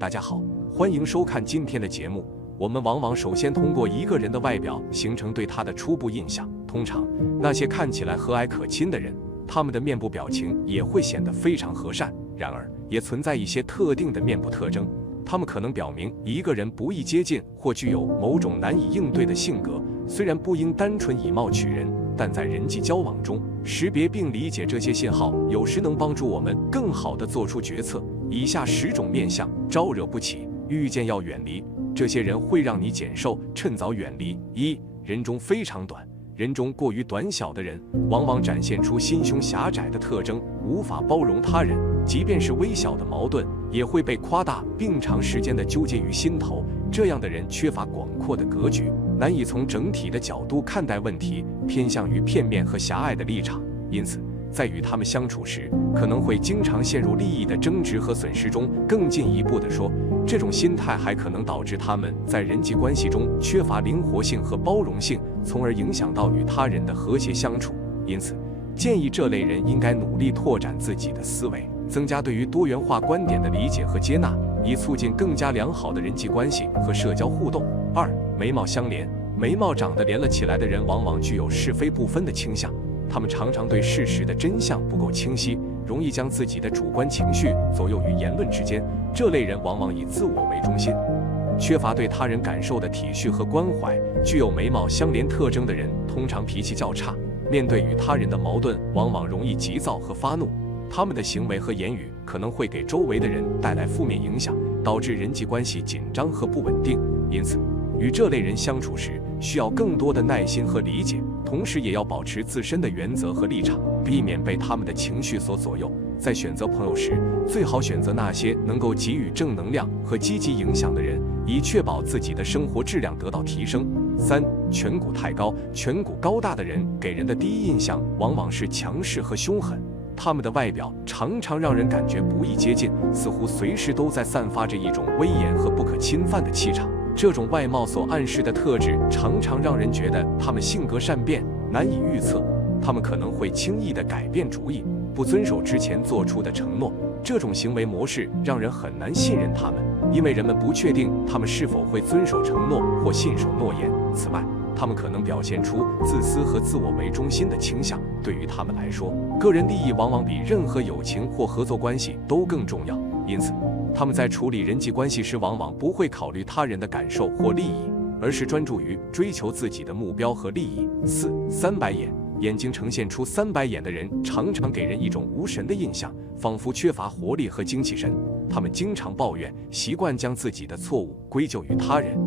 大家好，欢迎收看今天的节目。我们往往首先通过一个人的外表形成对他的初步印象。通常，那些看起来和蔼可亲的人，他们的面部表情也会显得非常和善。然而，也存在一些特定的面部特征，他们可能表明一个人不易接近或具有某种难以应对的性格。虽然不应单纯以貌取人，但在人际交往中，识别并理解这些信号，有时能帮助我们更好地做出决策。以下10种面相招惹不起，遇见要远离。这些人会让你减寿，趁早远离。1. 人中非常短。人中过于短小的人，往往展现出心胸狭窄的特征，无法包容他人，即便是微小的矛盾，也会被夸大，并长时间地纠结于心头。这样的人缺乏广阔的格局，难以从整体的角度看待问题，偏向于片面和狭隘的立场。因此，在与他们相处时，可能会经常陷入利益的争执和损失中。更进一步地说，这种心态还可能导致他们在人际关系中缺乏灵活性和包容性，从而影响到与他人的和谐相处。因此，建议这类人应该努力拓展自己的思维，增加对于多元化观点的理解和接纳，以促进更加良好的人际关系和社交互动。2. 眉毛相连。眉毛长得连了起来的人，往往具有是非不分的倾向。他们常常对事实的真相不够清晰，容易将自己的主观情绪左右于言论之间。这类人往往以自我为中心，缺乏对他人感受的体恤和关怀。具有眉毛相连特征的人，通常脾气较差，面对与他人的矛盾，往往容易急躁和发怒。他们的行为和言语可能会给周围的人带来负面影响，导致人际关系紧张和不稳定。因此，与这类人相处时，需要更多的耐心和理解，同时也要保持自身的原则和立场，避免被他们的情绪所左右。在选择朋友时，最好选择那些能够给予正能量和积极影响的人，以确保自己的生活质量得到提升。3. 颧骨太高。颧骨高大的人给人的第一印象往往是强势和凶狠，他们的外表常常让人感觉不易接近，似乎随时都在散发着一种威严和不可侵犯的气场。这种外貌所暗示的特质，常常让人觉得他们性格善变，难以预测。他们可能会轻易地改变主意，不遵守之前做出的承诺。这种行为模式让人很难信任他们，因为人们不确定他们是否会遵守承诺或信守诺言。此外，他们可能表现出自私和自我为中心的倾向。对于他们来说，个人利益往往比任何友情或合作关系都更重要。因此，他们在处理人际关系时，往往不会考虑他人的感受或利益，而是专注于追求自己的目标和利益。4. 三白眼。眼睛呈现出三白眼的人，常常给人一种无神的印象，仿佛缺乏活力和精气神。他们经常抱怨，习惯将自己的错误归咎于他人，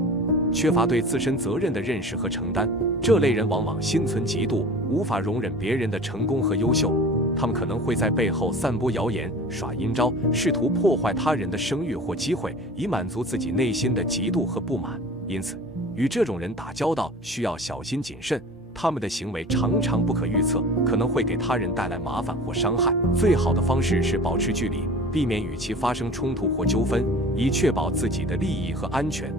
缺乏对自身责任的认识和承担。这类人往往心存嫉妒，无法容忍别人的成功和优秀。他们可能会在背后散播谣言，耍阴招，试图破坏他人的声誉或机会，以满足自己内心的嫉妒和不满。因此，与这种人打交道需要小心谨慎。他们的行为常常不可预测，可能会给他人带来麻烦或伤害。最好的方式是保持距离，避免与其发生冲突或纠纷，以确保自己的利益和安全。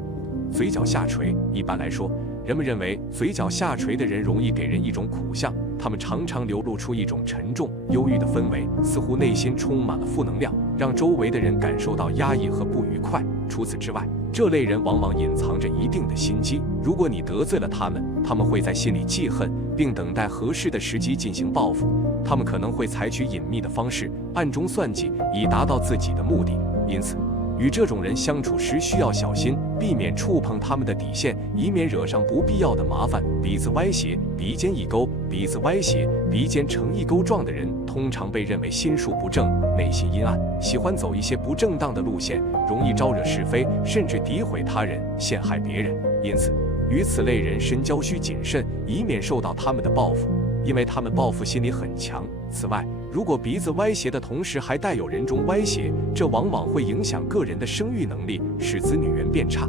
嘴角下垂。一般来说，人们认为嘴角下垂的人容易给人一种苦相，他们常常流露出一种沉重、忧郁的氛围，似乎内心充满了负能量，让周围的人感受到压抑和不愉快。除此之外，这类人往往隐藏着一定的心机，如果你得罪了他们，他们会在心里记恨，并等待合适的时机进行报复。他们可能会采取隐秘的方式，暗中算计，以达到自己的目的。因此，与这种人相处时需要小心，避免触碰他们的底线，以免惹上不必要的麻烦。鼻子歪斜，鼻尖一勾。鼻子歪斜，鼻尖呈一钩状的人，通常被认为心术不正，内心阴暗，喜欢走一些不正当的路线，容易招惹是非，甚至诋毁他人，陷害别人。因此，与此类人深交需谨慎，以免受到他们的报复，因为他们报复心理很强。此外，如果鼻子歪斜的同时还带有人中歪斜，这往往会影响个人的生育能力，使子女缘变差，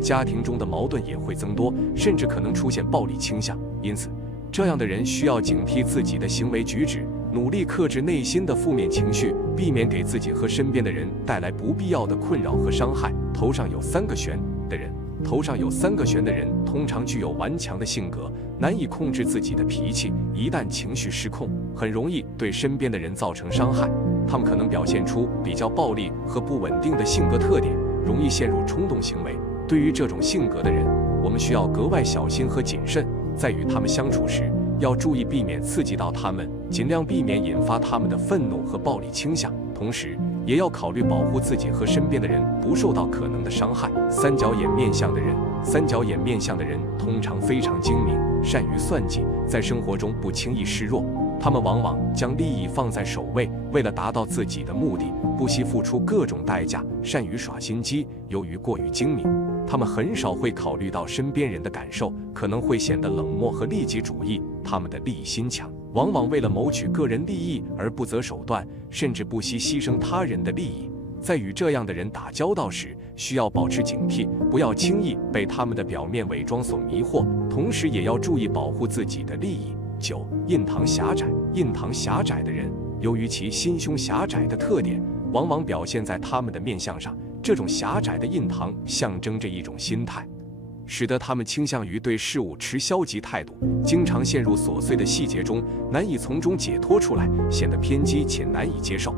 家庭中的矛盾也会增多，甚至可能出现暴力倾向。因此，这样的人需要警惕自己的行为举止，努力克制内心的负面情绪，避免给自己和身边的人带来不必要的困扰和伤害。头上有3个旋的人，通常具有顽强的性格，难以控制自己的脾气，一旦情绪失控，很容易对身边的人造成伤害。他们可能表现出比较暴力和不稳定的性格特点，容易陷入冲动行为。对于这种性格的人，我们需要格外小心和谨慎，在与他们相处时，要注意避免刺激到他们，尽量避免引发他们的愤怒和暴力倾向，同时也要考虑保护自己和身边的人不受到可能的伤害。三角眼面相的人通常非常精明，善于算计，在生活中不轻易示弱。他们往往将利益放在首位，为了达到自己的目的，不惜付出各种代价，善于耍心机。由于过于精明，他们很少会考虑到身边人的感受，可能会显得冷漠和利己主义。他们的利益心强，往往为了谋取个人利益而不择手段，甚至不惜牺牲他人的利益。在与这样的人打交道时，需要保持警惕，不要轻易被他们的表面伪装所迷惑，同时也要注意保护自己的利益。9. 印堂狭窄的人，由于其心胸狭窄的特点，往往表现在他们的面相上。这种狭窄的印堂象征着一种心态，使得他们倾向于对事物持消极态度，经常陷入琐碎的细节中，难以从中解脱出来，显得偏激且难以接受。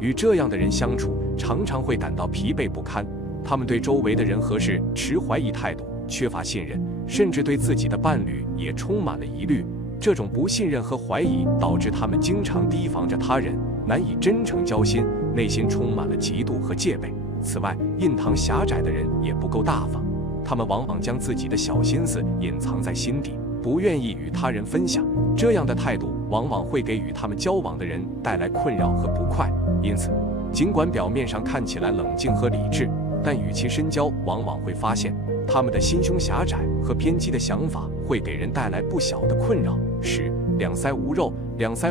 与这样的人相处，常常会感到疲惫不堪。他们对周围的人和事持怀疑态度，缺乏信任，甚至对自己的伴侣也充满了疑虑。这种不信任和怀疑导致他们经常提防着他人，难以真诚交心，内心充满了嫉妒和戒备。此外，印堂狭窄的人也不够大方，他们往往将自己的小心思隐藏在心底，不愿意与他人分享。这样的态度往往会给与他们交往的人带来困扰和不快。因此，尽管表面上看起来冷静和理智，但与其深交，往往会发现他们的心胸狭窄和偏激的想法会给人带来不小的困扰。10. 两腮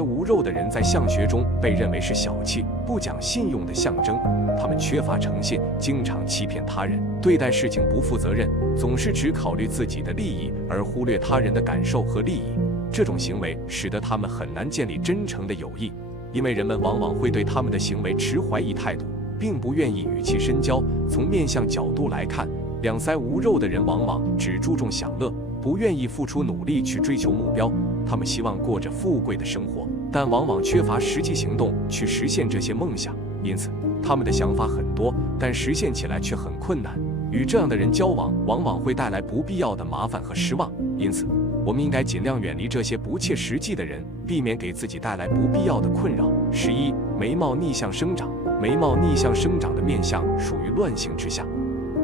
无肉的人在相学中被认为是小气、不讲信用的象征。他们缺乏诚信，经常欺骗他人，对待事情不负责任，总是只考虑自己的利益，而忽略他人的感受和利益。这种行为使得他们很难建立真诚的友谊，因为人们往往会对他们的行为持怀疑态度，并不愿意与其深交。从面相角度来看，两腮无肉的人往往只注重享乐，不愿意付出努力去追求目标。他们希望过着富贵的生活，但往往缺乏实际行动去实现这些梦想。因此，他们的想法很多，但实现起来却很困难。与这样的人交往，往往会带来不必要的麻烦和失望。因此，我们应该尽量远离这些不切实际的人，避免给自己带来不必要的困扰。11. 眉毛逆向生长的面相属于乱性之相。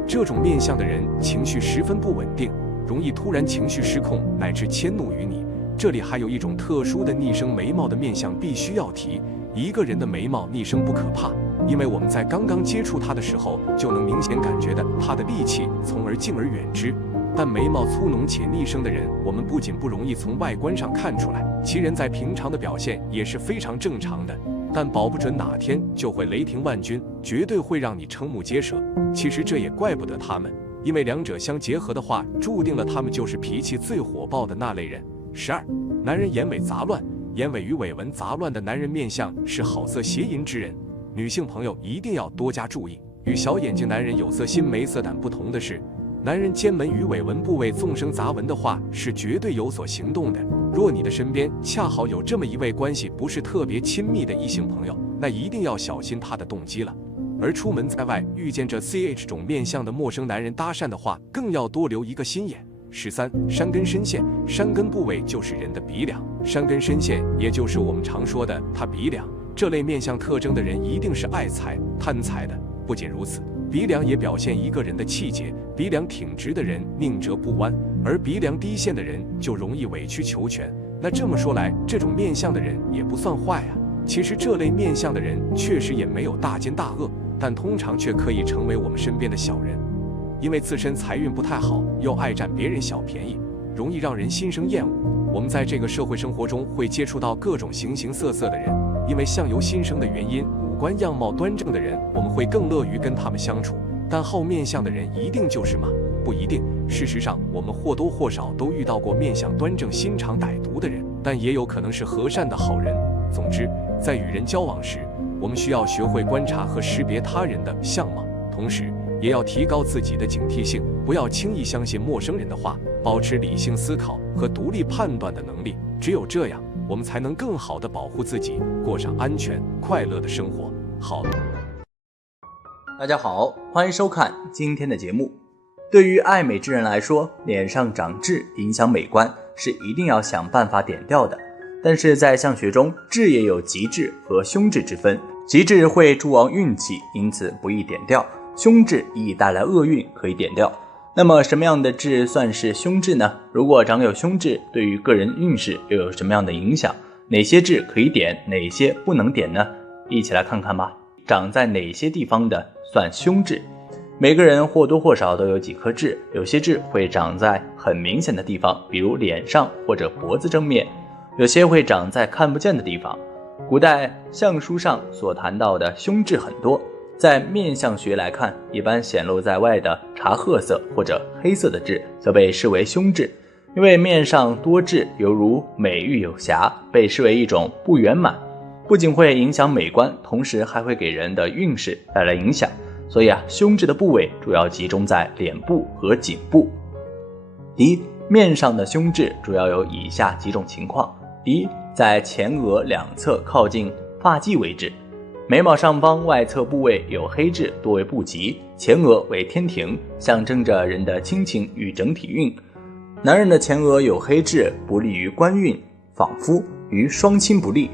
这种面相的人情绪十分不稳定，容易突然情绪失控，乃至迁怒于你。这里还有一种特殊的逆生眉毛的面相必须要提。一个人的眉毛逆生不可怕，因为我们在刚刚接触他的时候，就能明显感觉到他的戾气，从而敬而远之。但眉毛粗浓且逆生的人，我们不仅不容易从外观上看出来，其人在平常的表现也是非常正常的，但保不准哪天就会雷霆万钧，绝对会让你瞠目结舌。其实这也怪不得他们，因为两者相结合的话，注定了他们就是脾气最火爆的那类人。12. 男人眼尾杂乱，眼尾与尾纹杂乱的男人面相是好色邪淫之人，女性朋友一定要多加注意。与小眼睛男人有色心眉色胆不同的是，男人肩门与尾纹部位纵生杂纹的话，是绝对有所行动的。若你的身边恰好有这么一位关系不是特别亲密的异性朋友，那一定要小心他的动机了。而出门在外遇见这 CH 种面相的陌生男人搭讪的话，更要多留一个心眼。13. 山根深陷，山根部位就是人的鼻梁，山根深陷也就是我们常说的他鼻梁。这类面相特征的人一定是爱财、贪财的。不仅如此，鼻梁也表现一个人的气节，鼻梁挺直的人宁折不弯，而鼻梁低陷的人就容易委曲求全。那这么说来，这种面相的人也不算坏啊。其实这类面相的人确实也没有大奸大恶，但通常却可以成为我们身边的小人。因为自身财运不太好，又爱占别人小便宜，容易让人心生厌恶。我们在这个社会生活中会接触到各种形形色色的人，因为相由心生的原因，五官样貌端正的人，我们会更乐于跟他们相处。但好面相的人一定就是吗？不一定。事实上，我们或多或少都遇到过面相端正、心肠歹毒的人，但也有可能是和善的好人。总之，在与人交往时，我们需要学会观察和识别他人的相貌，同时也要提高自己的警惕性，不要轻易相信陌生人的话，保持理性思考和独立判断的能力。只有这样，我们才能更好地保护自己，过上安全、快乐的生活。好。大家好，欢迎收看今天的节目。对于爱美之人来说，脸上长痣影响美观，是一定要想办法点掉的。但是在相学中，痣也有吉痣和凶痣之分。吉痣会助旺运气，因此不宜点掉；凶痣易带来厄运，可以点掉。那么什么样的痣算是凶痣呢？如果长有凶痣，对于个人运势又有什么样的影响？哪些痣可以点，哪些不能点呢？一起来看看吧。长在哪些地方的算凶痣？每个人或多或少都有几颗痣，有些痣会长在很明显的地方，比如脸上或者脖子正面，有些会长在看不见的地方。古代相书上所谈到的凶痣很多，在面相学来看，一般显露在外的茶褐色或者黑色的痣则被视为凶痣，因为面上多痣犹如美玉有瑕，被视为一种不圆满，不仅会影响美观，同时还会给人的运势带来影响。所以凶痣的部位主要集中在脸部和颈部。第一，面上的凶痣主要有以下几种情况。第一，在前额两侧靠近发际位置，眉毛上方外侧部位有黑痣，多为不吉，前额为天庭，象征着人的亲情与整体运。男人的前额有黑痣，不利于官运，仿佛与双亲不利，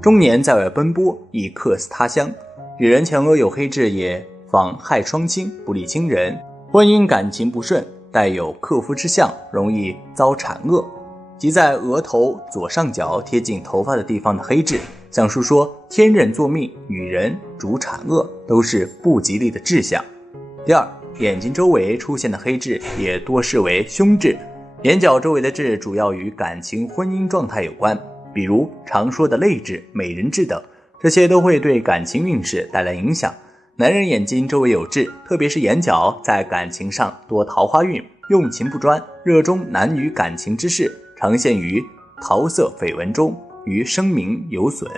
中年在外奔波，易客死他乡。女人前额有黑痣也妨害双亲，不利亲人，婚姻感情不顺，带有克夫之相，容易遭产厄。即在额头左上角贴近头发的地方的黑痣，相书说天任坐命，女人主产厄，都是不吉利的志向。第二，眼睛周围出现的黑痣也多视为凶痣。眼角周围的痣主要与感情婚姻状态有关，比如常说的泪痣、美人痣等，这些都会对感情运势带来影响。男人眼睛周围有痣，特别是眼角，在感情上多桃花运，用情不专，热衷男女感情之事，常陷于桃色绯闻中，于声名有损，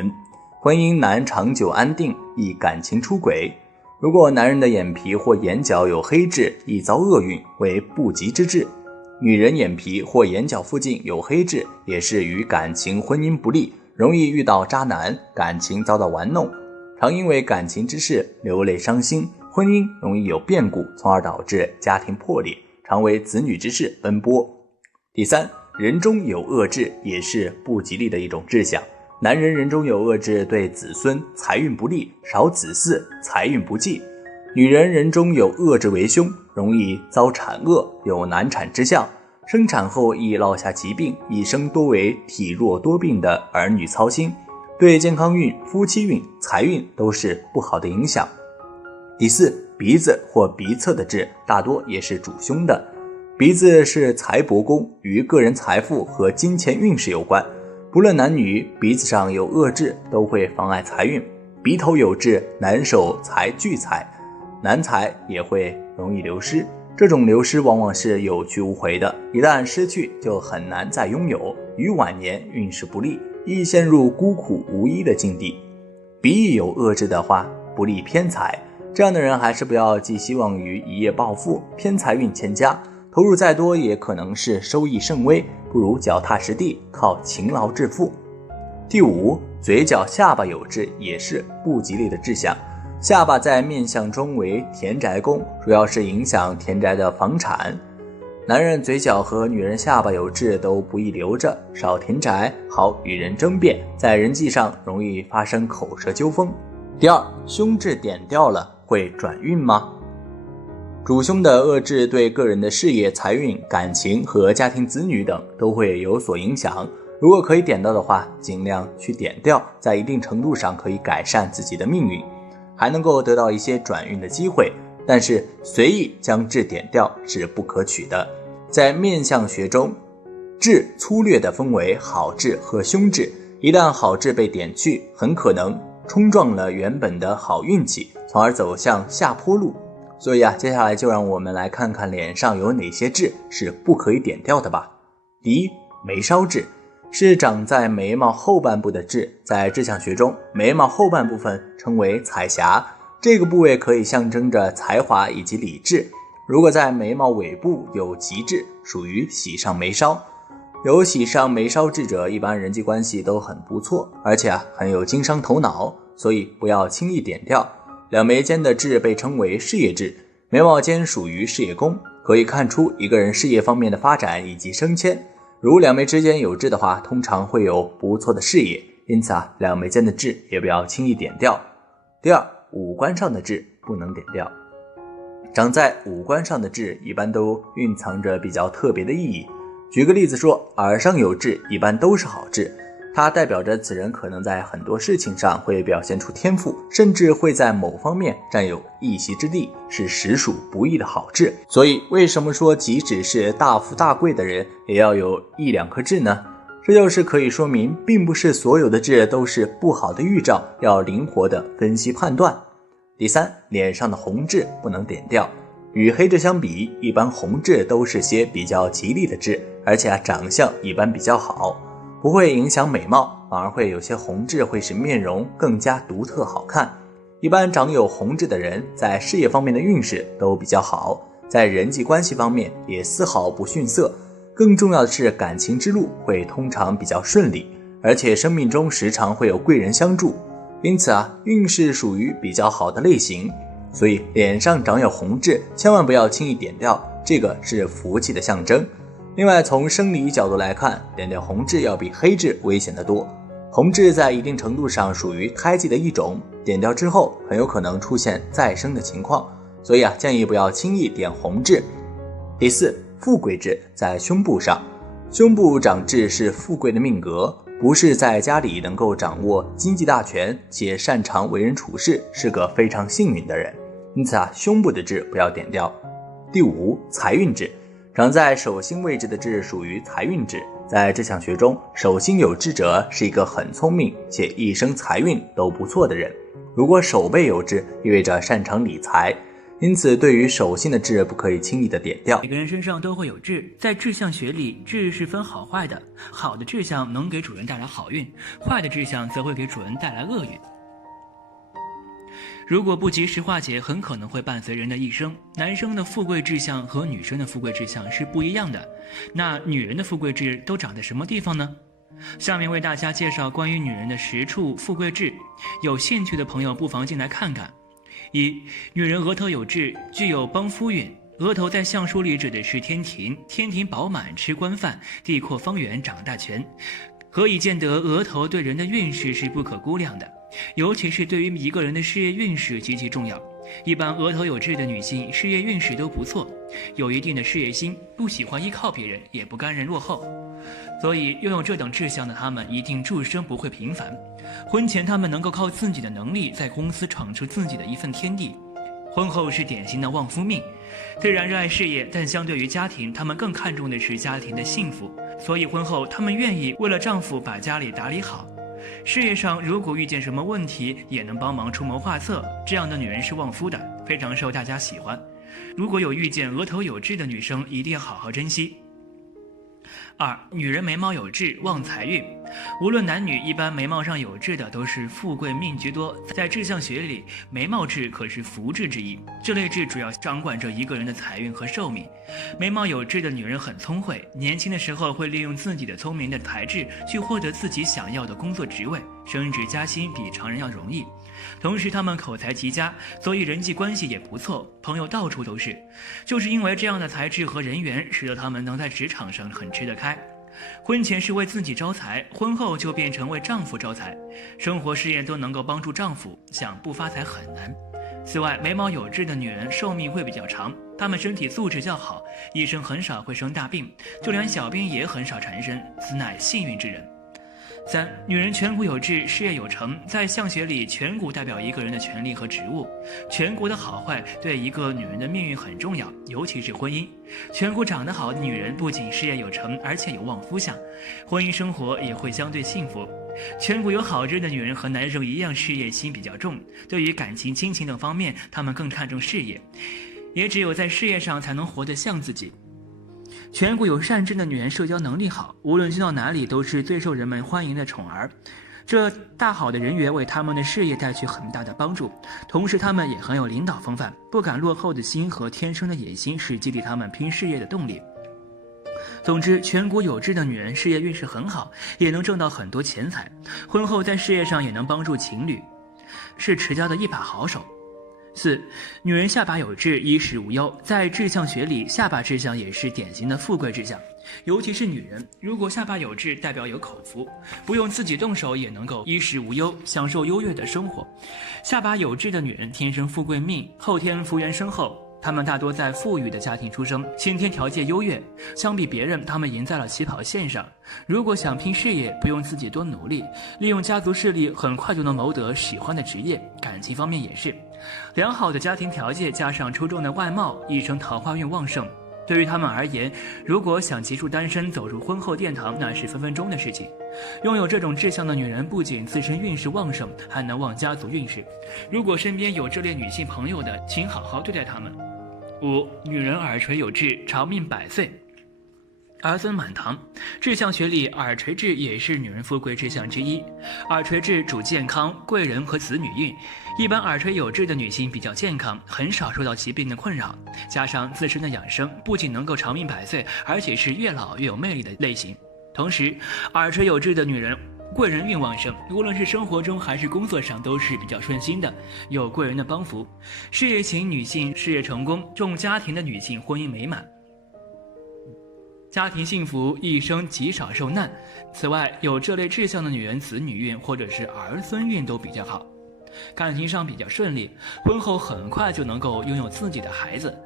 婚姻难长久安定，易感情出轨。如果男人的眼皮或眼角有黑痣，易遭厄运，为不吉之痣。女人眼皮或眼角附近有黑痣，也是与感情婚姻不利，容易遇到渣男，感情遭到玩弄，常因为感情之事流泪伤心，婚姻容易有变故，从而导致家庭破裂，常为子女之事奔波。第三，人中有恶痣也是不吉利的一种志向。男人人中有恶痣，对子孙财运不利，少子嗣，财运不济。女人人中有恶痣为凶，容易遭产厄，有难产之象，生产后易落下疾病，一生多为体弱多病的儿女操心，对健康运、夫妻运、财运都是不好的影响。第四，鼻子或鼻侧的痣大多也是主凶的。鼻子是财帛宫，与个人财富和金钱运势有关，不论男女，鼻子上有恶痣都会妨碍财运。鼻头有痣，难守财聚财，男财也会容易流失，这种流失往往是有去无回的，一旦失去就很难再拥有，于晚年运势不利，易陷入孤苦无依的境地。鼻翼有恶痣的话，不利偏财，这样的人还是不要寄希望于一夜暴富，偏财运欠佳，投入再多也可能是收益甚微，不如脚踏实地，靠勤劳致富。第五，嘴角下巴有痣也是不吉利的志向。下巴在面相中为田宅宫，主要是影响田宅的房产。男人嘴角和女人下巴有痣都不宜留着，少田宅，好与人争辩，在人际上容易发生口舌纠纷。第二，凶痣点掉了会转运吗？主凶的恶痣对个人的事业、财运、感情和家庭子女等都会有所影响，如果可以点到的话，尽量去点掉，在一定程度上可以改善自己的命运，还能够得到一些转运的机会，但是随意将痣点掉是不可取的。在面相学中，痣粗略地分为好痣和凶痣，一旦好痣被点去，很可能冲撞了原本的好运气，从而走向下坡路。所以接下来就让我们来看看脸上有哪些痣是不可以点掉的吧。第一，眉梢痣是长在眉毛后半部的痣，在志向学中，眉毛后半部分称为彩霞，这个部位可以象征着才华以及理智。如果在眉毛尾部有吉痣，属于喜上眉梢。有喜上眉梢痣者，一般人际关系都很不错，而且很有经商头脑，所以不要轻易点掉。两眉间的痣被称为事业痣，眉毛间属于事业宫，可以看出一个人事业方面的发展以及升迁。如两眉之间有痣的话，通常会有不错的事业，因此两眉间的痣也不要轻易点掉。第二，五官上的痣不能点掉。长在五官上的痣一般都蕴藏着比较特别的意义。举个例子说，耳上有痣一般都是好痣，它代表着此人可能在很多事情上会表现出天赋，甚至会在某方面占有一席之地，是实属不易的好痣。所以为什么说即使是大富大贵的人也要有一两颗痣呢？这就是可以说明并不是所有的痣都是不好的预兆，要灵活的分析判断。第三，脸上的红痣不能点掉。与黑痣相比，一般红痣都是些比较吉利的痣，而且长相一般比较好，不会影响美貌，反而会有些红痣会使面容更加独特好看。一般长有红痣的人在事业方面的运势都比较好，在人际关系方面也丝毫不逊色，更重要的是感情之路会通常比较顺利，而且生命中时常会有贵人相助，因此运势属于比较好的类型。所以脸上长有红痣千万不要轻易点掉，这个是福气的象征。另外从生理角度来看，点掉红痣要比黑痣危险得多。红痣在一定程度上属于胎记的一种，点掉之后很有可能出现再生的情况，所以建议不要轻易点红痣。第四，富贵痣在胸部上。胸部长痣是富贵的命格，不是在家里能够掌握经济大权且擅长为人处事，是个非常幸运的人，因此胸部的痣不要点掉。第五，财运痣。长在手心位置的痣属于财运痣，在这项学中，手心有痣者是一个很聪明且一生财运都不错的人。如果手背有痣，意味着擅长理财，因此对于手心的痣不可以轻易的点掉。每个人身上都会有痣，在志向学里，痣是分好坏的，好的志向能给主人带来好运，坏的志向则会给主人带来厄运。如果不及时化解，很可能会伴随人的一生。男生的富贵志向和女生的富贵志向是不一样的，那女人的富贵痣都长在什么地方呢？下面为大家介绍关于女人的10处富贵痣，有兴趣的朋友不妨进来看看。一、女人额头有痣，具有帮夫运。额头在相书里指的是天庭，天庭饱满，吃官饭，地阔方圆，掌大权。可以见得额头对人的运势是不可估量的，尤其是对于一个人的事业运势极其重要。一般额头有痣的女性事业运势都不错，有一定的事业心，不喜欢依靠别人，也不甘人落后，所以拥有这等志向的她们一定终生不会平凡。婚前她们能够靠自己的能力在公司闯出自己的一份天地，婚后是典型的旺夫命。虽然热爱事业，但相对于家庭，她们更看重的是家庭的幸福，所以婚后她们愿意为了丈夫把家里打理好。事业上如果遇见什么问题，也能帮忙出谋划策，这样的女人是旺夫的，非常受大家喜欢。如果有遇见额头有痣的女生，一定要好好珍惜。二、女人眉毛有痣旺财运。无论男女，一般眉毛上有痣的都是富贵命居多。在志向学里，眉毛痣可是福痣之一，这类痣主要掌管着一个人的财运和寿命。眉毛有痣的女人很聪慧，年轻的时候会利用自己的聪明的才智去获得自己想要的工作职位，升职加薪比常人要容易。同时她们口才极佳，所以人际关系也不错，朋友到处都是。就是因为这样的才智和人缘，使得她们能在职场上很吃得开。婚前是为自己招财，婚后就变成为丈夫招财，生活事业都能够帮助丈夫，想不发财很难。此外，眉毛有痣的女人寿命会比较长，她们身体素质较好，一生很少会生大病，就连小病也很少缠身，此乃幸运之人。三、女人颧骨有痣，事业有成。在相学里，颧骨代表一个人的权力和职务，颧骨的好坏对一个女人的命运很重要，尤其是婚姻。颧骨长得好的女人不仅事业有成，而且有旺夫相，婚姻生活也会相对幸福。颧骨有好痣的女人和男生一样，事业心比较重，对于感情、亲情等方面，她们更看重事业，也只有在事业上才能活得像自己。颧骨有善痣的女人社交能力好，无论去到哪里都是最受人们欢迎的宠儿，这大好的人缘为他们的事业带去很大的帮助。同时他们也很有领导风范，不敢落后的心和天生的野心是激励他们拼事业的动力。总之，颧骨有痣的女人事业运势很好，也能挣到很多钱财，婚后在事业上也能帮助情侣，是持交的一把好手。4. 女人下巴有痣，衣食无忧。在志向学里，下巴志向也是典型的富贵志向，尤其是女人，如果下巴有痣，代表有口福，不用自己动手也能够衣食无忧，享受优越的生活。下巴有痣的女人天生富贵命，后天福源深厚。她们大多在富裕的家庭出生，先天条件优越，相比别人，她们赢在了起跑线上。如果想拼事业，不用自己多努力，利用家族势力，很快就能谋得喜欢的职业。感情方面也是，良好的家庭条件加上出众的外貌，一生桃花运旺盛。对于他们而言，如果想结束单身，走入婚后殿堂，那是分分钟的事情。拥有这种志向的女人，不仅自身运势旺盛，还能旺家族运势。如果身边有这类女性朋友的，请好好对待她们。5. 女人耳垂有痣，长命100岁，儿孙满堂。志向学里，耳垂痣也是女人富贵志向之一。耳垂痣主健康、贵人和子女运。一般耳垂有痣的女性比较健康，很少受到疾病的困扰，加上自身的养生，不仅能够长命100岁，而且是越老越有魅力的类型。同时，耳垂有痣的女人贵人运旺盛，无论是生活中还是工作上都是比较顺心的，有贵人的帮扶。事业型女性事业成功，重家庭的女性婚姻美满，家庭幸福，一生极少受难。此外，有这类志向的女人子女运或者是儿孙运都比较好，感情上比较顺利，婚后很快就能够拥有自己的孩子，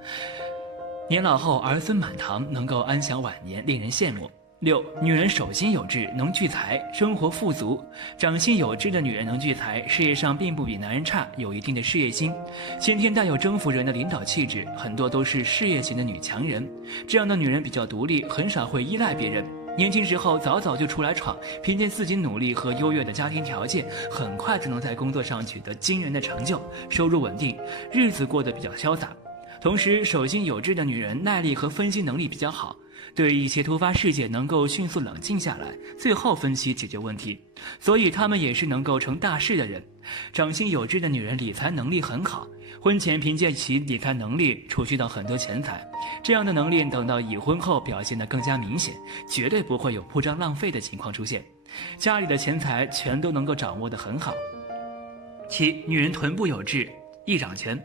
年老后儿孙满堂，能够安享晚年，令人羡慕。6. 女人手心有痣，能聚财，生活富足。掌心有痣的女人能聚财，事业上并不比男人差，有一定的事业心，先天带有征服人的领导气质，很多都是事业型的女强人。这样的女人比较独立，很少会依赖别人。年轻时候早早就出来闯，凭借自己努力和优越的家庭条件，很快就能在工作上取得惊人的成就，收入稳定，日子过得比较潇洒。同时，手心有痣的女人耐力和分析能力比较好，对于一些突发事件能够迅速冷静下来，最后分析解决问题，所以她们也是能够成大事的人。掌心有痣的女人理财能力很好，婚前凭借其理财能力储蓄到很多钱财，这样的能力等到已婚后表现得更加明显，绝对不会有铺张浪费的情况出现，家里的钱财全都能够掌握得很好。7. 女人臀部有痣，易掌权，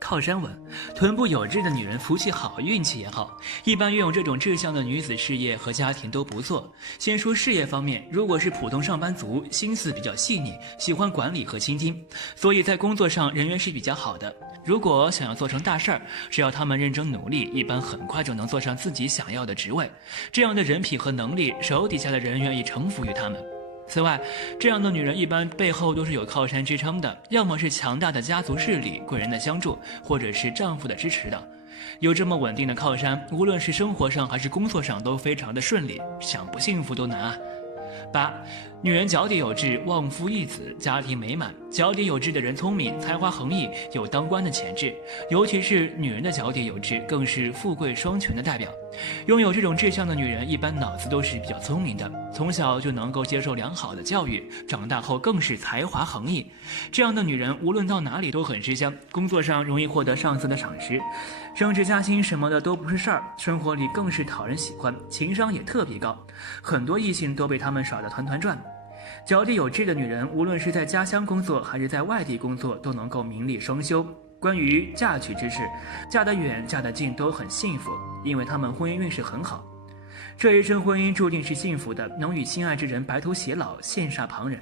靠山稳。臀部有痣的女人福气好，运气也好，一般拥有这种志向的女子事业和家庭都不错。先说事业方面，如果是普通上班族，心思比较细腻，喜欢管理和倾听，所以在工作上人缘是比较好的。如果想要做成大事儿，只要他们认真努力，一般很快就能做上自己想要的职位。这样的人品和能力，手底下的人愿意臣服于他们。此外，这样的女人一般背后都是有靠山支撑的，要么是强大的家族势力、贵人的相助，或者是丈夫的支持的。有这么稳定的靠山，无论是生活上还是工作上都非常的顺利，想不幸福都难啊。8. 女人脚底有痣，旺夫益子，家庭美满。脚底有痣的人聪明，才华横溢，有当官的潜质，尤其是女人的脚底有痣，更是富贵双全的代表。拥有这种志向的女人，一般脑子都是比较聪明的，从小就能够接受良好的教育，长大后更是才华横溢。这样的女人无论到哪里都很吃香，工作上容易获得上司的赏识，升职加薪什么的都不是事儿，生活里更是讨人喜欢，情商也特别高，很多异性都被他们耍得团团转。脚底有痣的女人，无论是在家乡工作还是在外地工作，都能够名利双修。关于嫁娶之事，嫁得远嫁得近都很幸福，因为她们婚姻运势很好，这一生婚姻注定是幸福的，能与心爱之人白头偕老，羡煞旁人。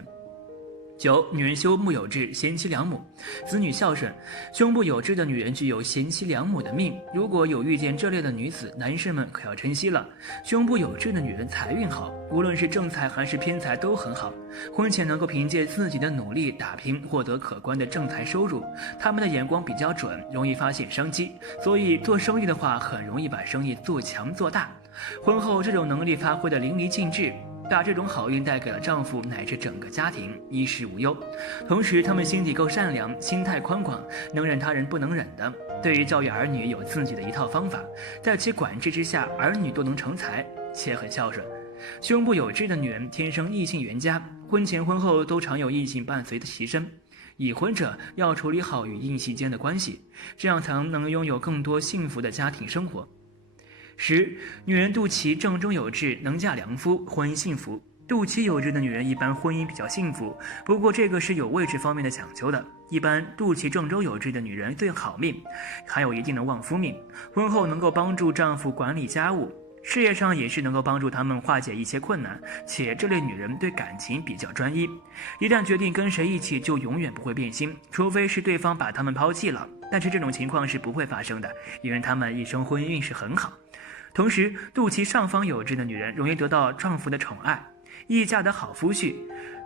9. 女人胸部有痣，贤妻良母，子女孝顺。胸部有痣的女人具有贤妻良母的命，如果有遇见这类的女子，男士们可要珍惜了。胸部有痣的女人财运好，无论是正财还是偏财都很好，婚前能够凭借自己的努力打拼，获得可观的正财收入。他们的眼光比较准，容易发现商机，所以做生意的话，很容易把生意做强做大。婚后这种能力发挥得淋漓尽致，把这种好运带给了丈夫乃至整个家庭，衣食无忧。同时他们心底够善良，心态宽广，能忍他人不能忍的，对于教育儿女有自己的一套方法，在其管制之下，儿女都能成才，且很孝顺。胸部有痣的女人天生异性缘佳，婚前婚后都常有异性伴随的其身，已婚者要处理好与异性间的关系，这样才能拥有更多幸福的家庭生活。10. 女人肚脐正中有痣，能嫁良夫，婚姻幸福。肚脐有痣的女人一般婚姻比较幸福，不过这个是有位置方面的讲究的。一般肚脐正中有痣的女人最好命，还有一定的旺夫命，婚后能够帮助丈夫管理家务，事业上也是能够帮助他们化解一些困难，且这类女人对感情比较专一，一旦决定跟谁一起就永远不会变心，除非是对方把他们抛弃了，但是这种情况是不会发生的，因为他们一生婚姻运势很好。同时，肚脐上方有痣的女人容易得到丈夫的宠爱，易嫁得好夫婿，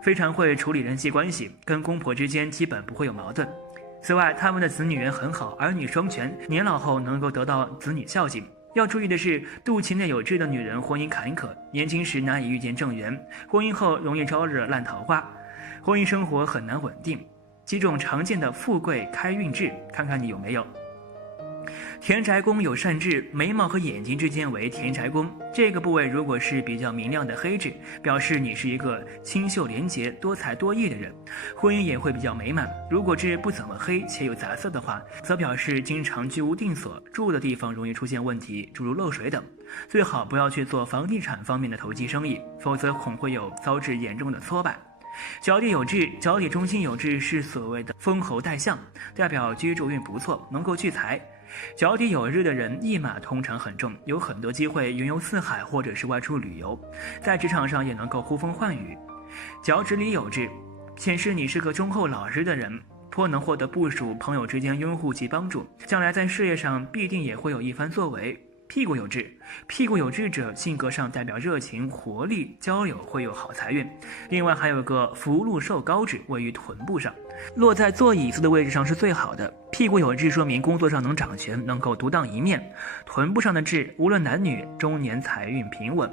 非常会处理人际关系，跟公婆之间基本不会有矛盾。此外，他们的子女缘很好，儿女双全，年老后能够得到子女孝敬。要注意的是，肚脐内有痣的女人婚姻坎坷，年轻时难以遇见正缘，婚姻后容易招惹烂桃花，婚姻生活很难稳定。几种常见的富贵开运痣，看看你有没有。田宅宫有善痣，眉毛和眼睛之间为田宅宫，这个部位如果是比较明亮的黑痣，表示你是一个清秀廉洁、多才多艺的人，婚姻也会比较美满。如果痣不怎么黑且有杂色的话，则表示经常居无定所，住的地方容易出现问题，诸如漏水等。最好不要去做房地产方面的投机生意，否则恐会有遭致严重的挫败。脚底有痣，脚底中心有痣是所谓的封侯带相，代表居住运不错，能够聚财。脚底有痣的人一马通常很重，有很多机会云游四海或者是外出旅游，在职场上也能够呼风唤雨。脚趾里有痣，显示你是个忠厚老实的人，颇能获得部属、朋友之间拥护及帮助，将来在事业上必定也会有一番作为。屁股有痣，屁股有痣者性格上代表热情、活力，交友会有好财运。另外还有个福禄寿高痣位于臀部上，落在坐椅子的位置上是最好的。屁股有痣说明工作上能掌权，能够独当一面。臀部上的痣无论男女，中年财运平稳。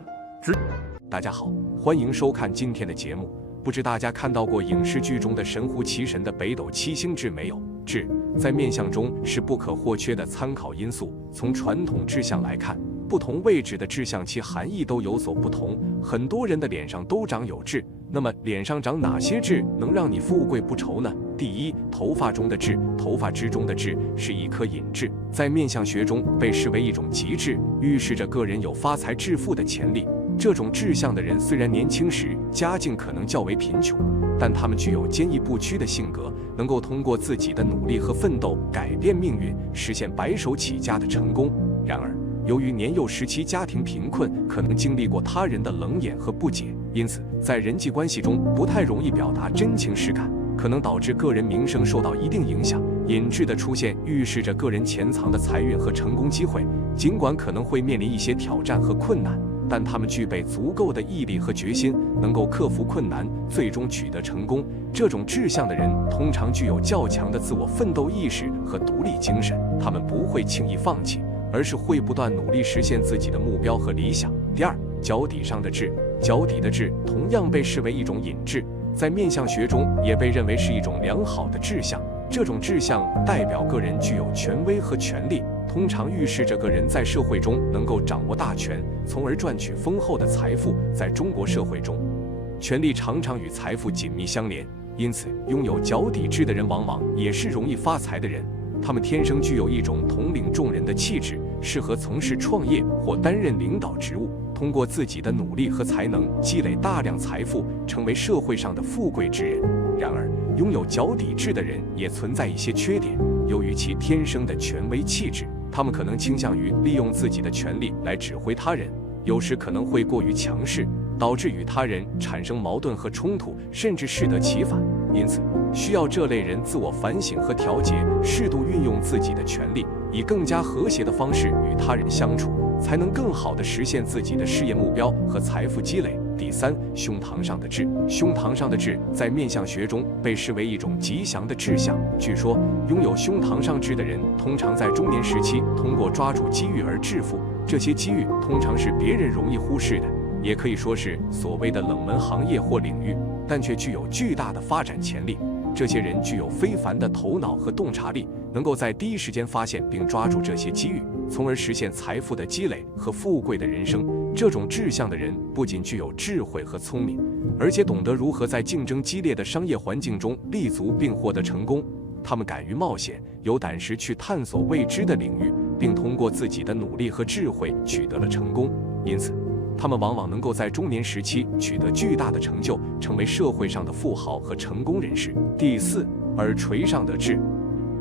大家好，欢迎收看今天的节目。不知大家看到过影视剧中的神乎其神的北斗七星痣没有？痣在面相中是不可或缺的参考因素。从传统痣象来看，不同位置的痣象其含义都有所不同。很多人的脸上都长有痣，那么脸上长哪些痣能让你富贵不愁呢？第一，头发中的痣。头发之中的痣是一颗隐痣，在面相学中被视为一种吉痣，预示着个人有发财致富的潜力。这种志向的人虽然年轻时家境可能较为贫穷，但他们具有坚毅不屈的性格，能够通过自己的努力和奋斗改变命运，实现白手起家的成功。然而，由于年幼时期家庭贫困，可能经历过他人的冷眼和不解，因此在人际关系中不太容易表达真情实感，可能导致个人名声受到一定影响。隐痣的出现预示着个人潜藏的财运和成功机会，尽管可能会面临一些挑战和困难，但他们具备足够的毅力和决心，能够克服困难，最终取得成功。这种志向的人通常具有较强的自我奋斗意识和独立精神，他们不会轻易放弃，而是会不断努力实现自己的目标和理想。第二，脚底上的痣。脚底的痣同样被视为一种隐痣，在面相学中也被认为是一种良好的志向。这种志向代表个人具有权威和权力，通常预示着个人在社会中能够掌握大权，从而赚取丰厚的财富。在中国社会中，权力常常与财富紧密相连，因此拥有脚底痣的人往往也是容易发财的人。他们天生具有一种统领众人的气质，适合从事创业或担任领导职务，通过自己的努力和才能积累大量财富，成为社会上的富贵之人。然而，拥有脚底痣的人也存在一些缺点。由于其天生的权威气质，他们可能倾向于利用自己的权力来指挥他人，有时可能会过于强势，导致与他人产生矛盾和冲突，甚至适得其反。因此，需要这类人自我反省和调节，适度运用自己的权利，以更加和谐的方式与他人相处，才能更好地实现自己的事业目标和财富积累。第三，胸膛上的痣。胸膛上的痣在面相学中被视为一种吉祥的志向。据说，拥有胸膛上痣的人通常在中年时期通过抓住机遇而致富，这些机遇通常是别人容易忽视的，也可以说是所谓的冷门行业或领域，但却具有巨大的发展潜力。这些人具有非凡的头脑和洞察力，能够在第一时间发现并抓住这些机遇，从而实现财富的积累和富贵的人生。这种志向的人不仅具有智慧和聪明，而且懂得如何在竞争激烈的商业环境中立足并获得成功。他们敢于冒险，有胆识去探索未知的领域，并通过自己的努力和智慧取得了成功。因此，他们往往能够在中年时期取得巨大的成就，成为社会上的富豪和成功人士。第4，耳垂上的痣。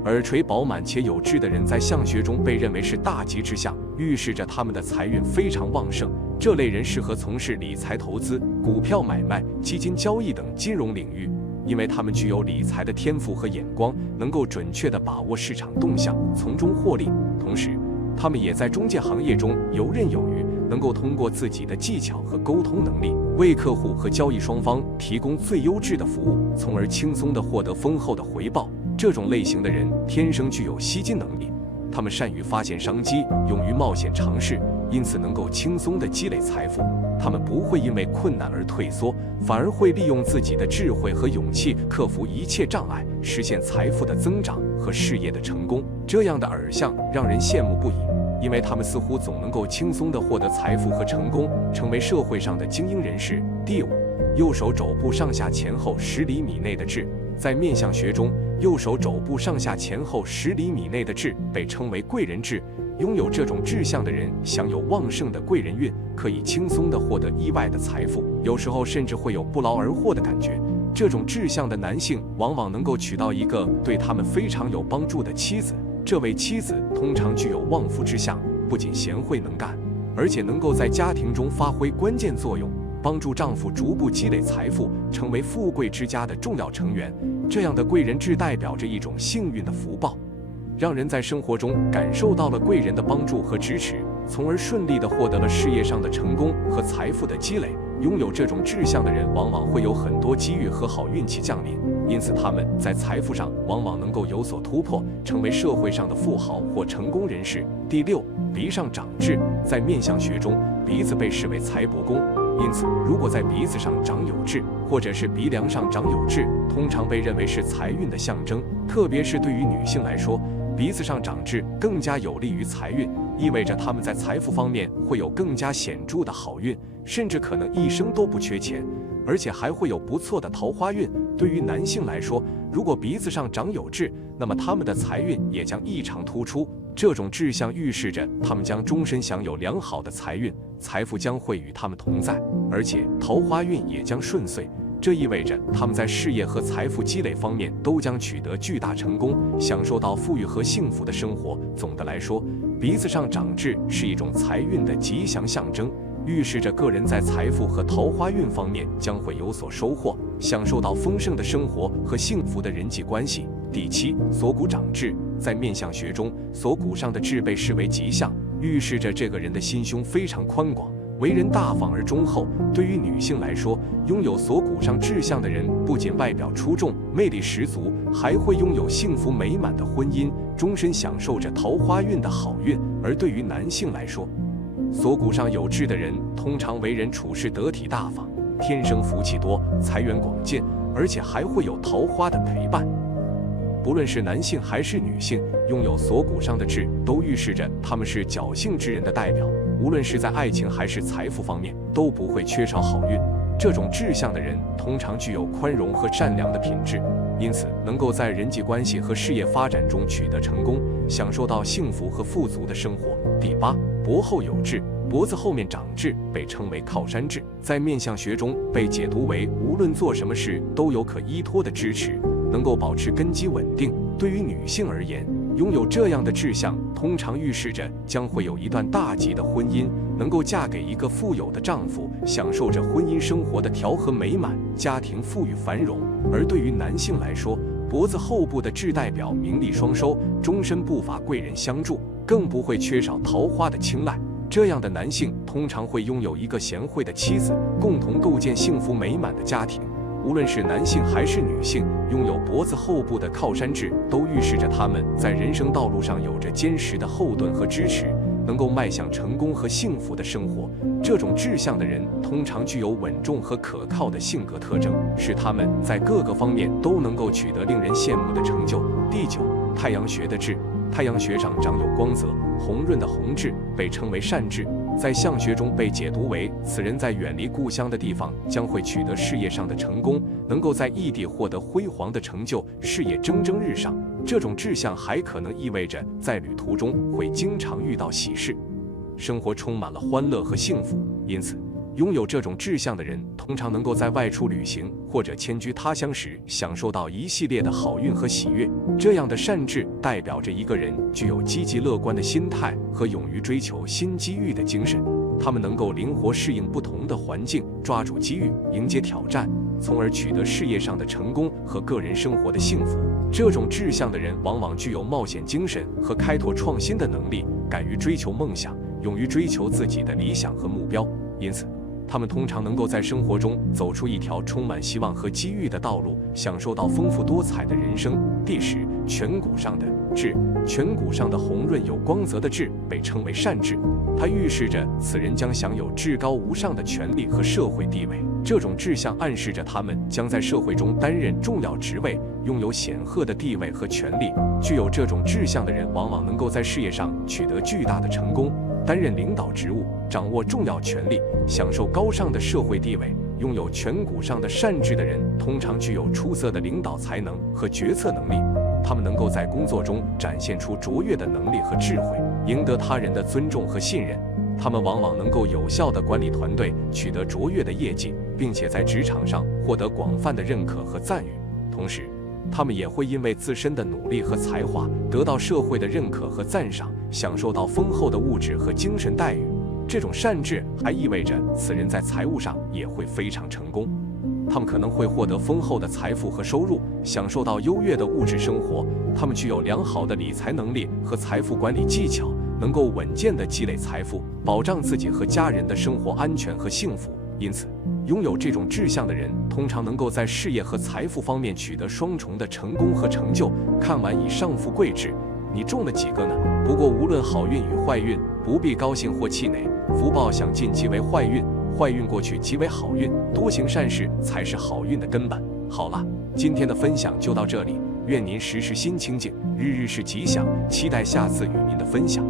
耳垂饱满且有痣的人在相学中被认为是大吉之相，预示着他们的财运非常旺盛。这类人适合从事理财投资、股票买卖、基金交易等金融领域，因为他们具有理财的天赋和眼光，能够准确地把握市场动向，从中获利。同时，他们也在中介行业中游刃有余，能够通过自己的技巧和沟通能力，为客户和交易双方提供最优质的服务，从而轻松地获得丰厚的回报。这种类型的人天生具有吸金能力，他们善于发现商机，勇于冒险尝试，因此能够轻松地积累财富。他们不会因为困难而退缩，反而会利用自己的智慧和勇气，克服一切障碍，实现财富的增长和事业的成功。这样的耳相让人羡慕不已，因为他们似乎总能够轻松地获得财富和成功，成为社会上的精英人士。第5，右手肘部上下前后10厘米内的痣。在面相学中，右手肘部上下前后10厘米内的痣被称为贵人痣。拥有这种痣相的人享有旺盛的贵人运，可以轻松地获得意外的财富，有时候甚至会有不劳而获的感觉。这种痣相的男性往往能够娶到一个对他们非常有帮助的妻子，这位妻子通常具有旺夫之相，不仅贤惠能干，而且能够在家庭中发挥关键作用，帮助丈夫逐步积累财富，成为富贵之家的重要成员。这样的贵人痣代表着一种幸运的福报，让人在生活中感受到了贵人的帮助和支持，从而顺利地获得了事业上的成功和财富的积累。拥有这种志向的人往往会有很多机遇和好运气降临，因此他们在财富上往往能够有所突破，成为社会上的富豪或成功人士。第6，鼻上长痣。在面相学中，鼻子被视为财帛宫，因此如果在鼻子上长有痣，或者是鼻梁上长有痣，通常被认为是财运的象征。特别是对于女性来说，鼻子上长痣更加有利于财运，意味着他们在财富方面会有更加显著的好运，甚至可能一生都不缺钱，而且还会有不错的桃花运。对于男性来说，如果鼻子上长有痣，那么他们的财运也将异常突出。这种志向预示着他们将终身享有良好的财运，财富将会与他们同在，而且桃花运也将顺遂。这意味着他们在事业和财富积累方面都将取得巨大成功，享受到富裕和幸福的生活。总的来说，鼻子上长痣是一种财运的吉祥象征，预示着个人在财富和桃花运方面将会有所收获，享受到丰盛的生活和幸福的人际关系。第7，锁骨长痣。在面相学中，锁骨上的痣被视为吉相，预示着这个人的心胸非常宽广，为人大方而忠厚。对于女性来说，拥有锁骨上痣相的人不仅外表出众、魅力十足，还会拥有幸福美满的婚姻，终身享受着桃花运的好运。而对于男性来说，锁骨上有痣的人通常为人处事得体大方，天生福气多，财源广进，而且还会有桃花的陪伴。不论是男性还是女性，拥有锁骨上的痣都预示着他们是侥幸之人的代表，无论是在爱情还是财富方面都不会缺少好运。这种志向的人通常具有宽容和善良的品质，因此能够在人际关系和事业发展中取得成功，享受到幸福和富足的生活。第8，脖后有痣。脖子后面长痣被称为靠山痣，在面相学中被解读为无论做什么事都有可依托的支持，能够保持根基稳定。对于女性而言，拥有这样的志向通常预示着将会有一段大吉的婚姻，能够嫁给一个富有的丈夫，享受着婚姻生活的调和美满，家庭富裕繁荣。而对于男性来说，脖子后部的痣代表名利双收，终身不乏贵人相助，更不会缺少桃花的青睐。这样的男性通常会拥有一个贤惠的妻子，共同构建幸福美满的家庭。无论是男性还是女性，拥有脖子后部的靠山痣都预示着他们在人生道路上有着坚实的后盾和支持，能够迈向成功和幸福的生活。这种志向的人通常具有稳重和可靠的性格特征，使他们在各个方面都能够取得令人羡慕的成就。第9，太阳穴的痣。太阳穴上长有光泽红润的红痣被称为善痣，在相学中被解读为此人在远离故乡的地方将会取得事业上的成功，能够在异地获得辉煌的成就，事业蒸蒸日上。这种志向还可能意味着在旅途中会经常遇到喜事，生活充满了欢乐和幸福。因此，拥有这种志向的人，通常能够在外出旅行或者迁居他乡时，享受到一系列的好运和喜悦。这样的善志代表着一个人具有积极乐观的心态和勇于追求新机遇的精神。他们能够灵活适应不同的环境，抓住机遇，迎接挑战，从而取得事业上的成功和个人生活的幸福。这种志向的人往往具有冒险精神和开拓创新的能力，敢于追求梦想，勇于追求自己的理想和目标。因此，他们通常能够在生活中走出一条充满希望和机遇的道路，享受到丰富多彩的人生。第10，颧骨上的痣。颧骨上的红润有光泽的痣被称为善痣，它预示着此人将享有至高无上的权力和社会地位。这种志向暗示着他们将在社会中担任重要职位，拥有显赫的地位和权力。具有这种志向的人往往能够在事业上取得巨大的成功，担任领导职务，掌握重要权力，享受高尚的社会地位。拥有颧骨上的善痣的人通常具有出色的领导才能和决策能力，他们能够在工作中展现出卓越的能力和智慧，赢得他人的尊重和信任。他们往往能够有效地管理团队，取得卓越的业绩，并且在职场上获得广泛的认可和赞誉。同时，他们也会因为自身的努力和才华得到社会的认可和赞赏，享受到丰厚的物质和精神待遇。这种善志还意味着此人在财务上也会非常成功。他们可能会获得丰厚的财富和收入，享受到优越的物质生活。他们具有良好的理财能力和财富管理技巧，能够稳健地积累财富，保障自己和家人的生活安全和幸福。因此，拥有这种志向的人通常能够在事业和财富方面取得双重的成功和成就。看完以上富贵志，你中了几个呢？不过无论好运与坏运，不必高兴或气馁。福报想尽即为坏运，坏运过去即为好运。多行善事才是好运的根本。好了，今天的分享就到这里，愿您时时心清静，日日是吉祥，期待下次与您的分享。